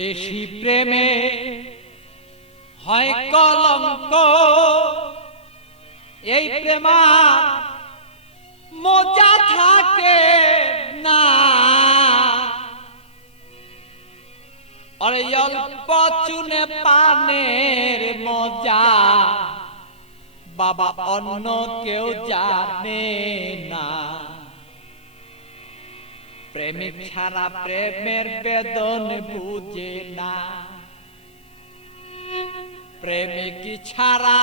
বেশি প্রেমে হয় কলঙ্ক, এই প্রেমা মজা থাকে না। আরে অল্প চুনে পানের মজা বাবা অন্য কেউ জানে না। প্রেমিক ছাড়া প্রেমের বেদন বুঝে না। প্রেমিক ছাড়া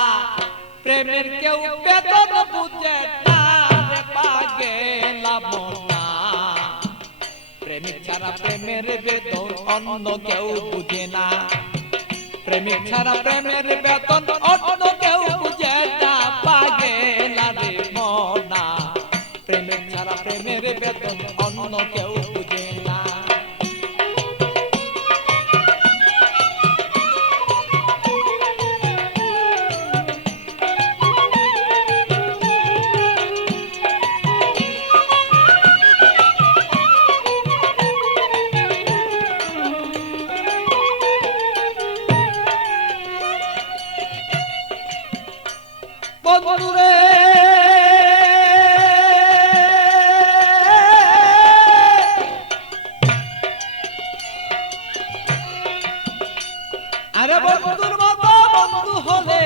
প্রেমের কেউ বেদন বুঝে না রে পাগেলা মনা। প্রেমিক ছাড়া প্রেমের বেদন অন্য কেউ বুঝে না। প্রেমিক ছাড়া প্রেমের বেদন অন্য কেউ বুঝে না পাগেলা রে মনা। প্রেমিক ছাড়া প্রেমের বেদন অন্য কেউ বুঝে না। বন্ধুরে আরে বন্ধুর মতো বন্ধু হলে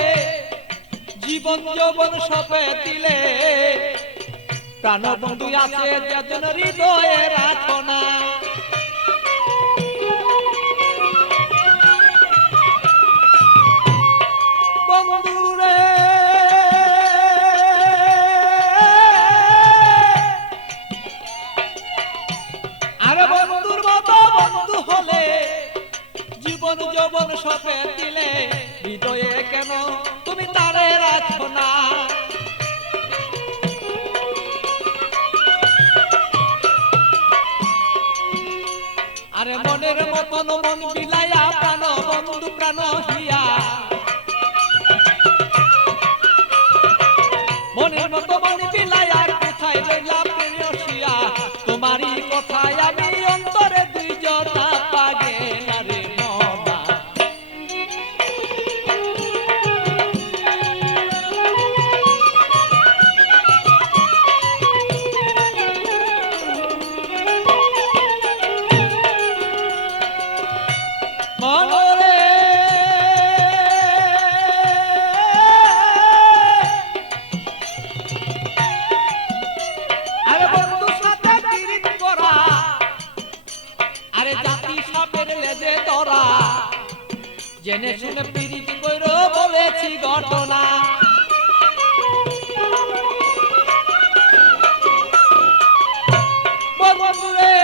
জীবন যৌবন সপে দিলে। প্রাণ বন্ধু আছে যেজন হৃদয়ে রাখো না। বন্ধুরে আরে বন্ধুর মতো বন্ধু হলে জীবন যৌবন সপে দিলে। হৃদয়ে কেন তুমি তারে রাখো না। আরে মনের মতন মন বিলাইয়া প্রাণ বন্ধু প্রাণ হিয়া। মনের মতো মন বিলাইয়া কোথায় রইলা প্রেয়সিয়া। তোমারই কথায় আমি অন্তরে দুই জনা পাগেলা রে মনা। মনরে আরে বন্ধু সাথে পিরিত করা, আরে জাতি সাপের লেজে ধরা। জেনে শুনে পিরিত কইরো বলেছি ঘটনা। বন্ধুরে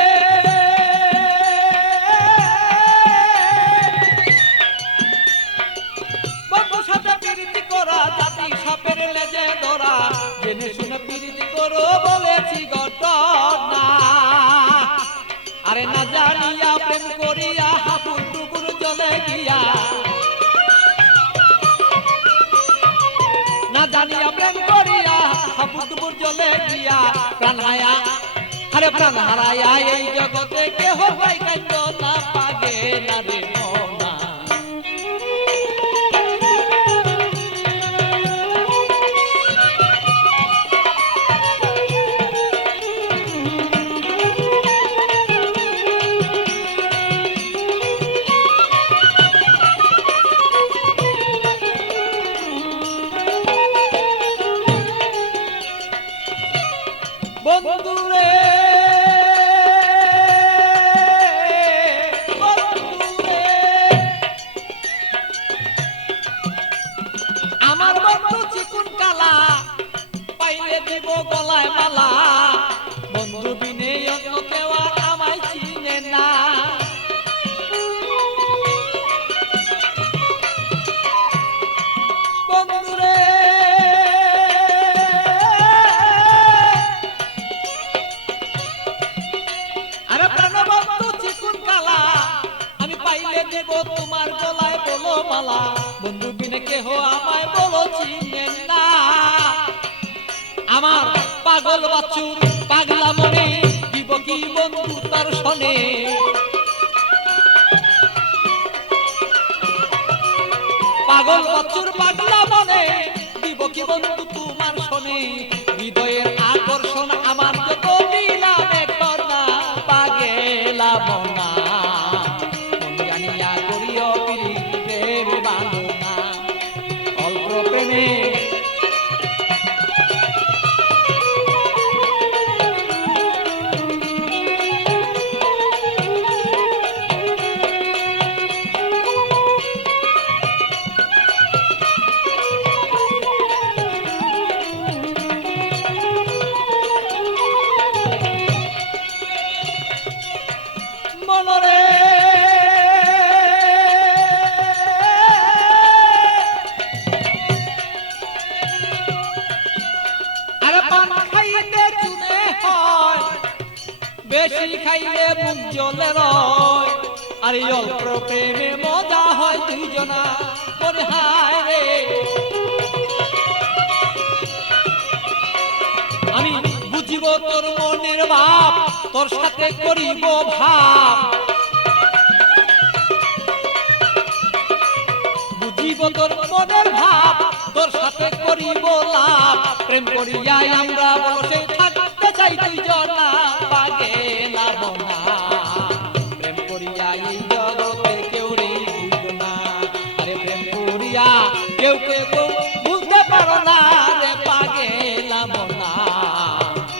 বন্ধুর সাথে পিরিতি করা, জাতি সাপের লেজে ধরা। জেনে শুনে পিরিতি করো বলেছি ঘটনা। আরে না জানিয়া প্রেম করিয়া হাপুর টুকুর জলে গিয়া। না জানিয়া প্রেম করিয়া হাপুর টুকুর জলে গিয়া। প্রাণ হায়া আরে প্রাণ হারাইয়া এই জগতে কেহ পাই কাইন্দ না পাগেলা রে মনা। বন্ধুরে বন্ধুরে আমার বন্ধু চিকুন কালা, পাইলে দেব গলায় মালা। বন্ধু বিনে অন্য কেউ আর আমায় চিনে না। বন্ধুরে আরে প্রাণবন্ধু চিকুন কালা, আমি পাইলে দেব তোমার গলায় বলো মালা। বন্ধু বিনে কেহ আমায় বলো চিনে না। আমার পাগল বাছুর পাগলা মনে দিব কি বন্ধু তার শোনে। পাগল বছর পাগলা মনে দিব কি বন্ধু তোমার শোনে হৃদয়ের আকর্ষণ আমার যত দিলাম এখন না পাগেলা মনা মন জানিয়া করিও প্রীতি প্রেম বাঁধনা অল্প প্রেমে মনরে আরে পান খাইতে চুনে হয় বেশি খাইলে মুখ জ্বলে রয় আর এই অল্প প্রেমে মজা হয় দুইজনা মনে হায় রে আমি বুঝিব তোর মনের ভাব তোর সাথে করিব ভাব বুঝিব তোর মনের ভাব তোর সাথে করিব লাভ প্রেম করিয়া আমরা বসে থাকতে চাই দুইজনা পাগেলা মনা প্রেম করিয়া এই জগতে কেউ রে বুঝো না আরে প্রেম করিয়া কেউ কেউ বুঝতে পারো না রে পাগেলা মনা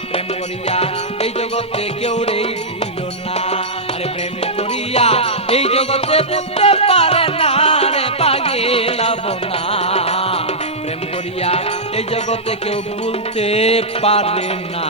প্রেম করিয়া এই জগতে কেউ রে বুঝো না আরে প্রেম করিয়া এই জগতে বুঝতে পারে না রে পাগেলা মনা প্রেম করিয়া এই জগতে কেউ ভুলতে পারে না।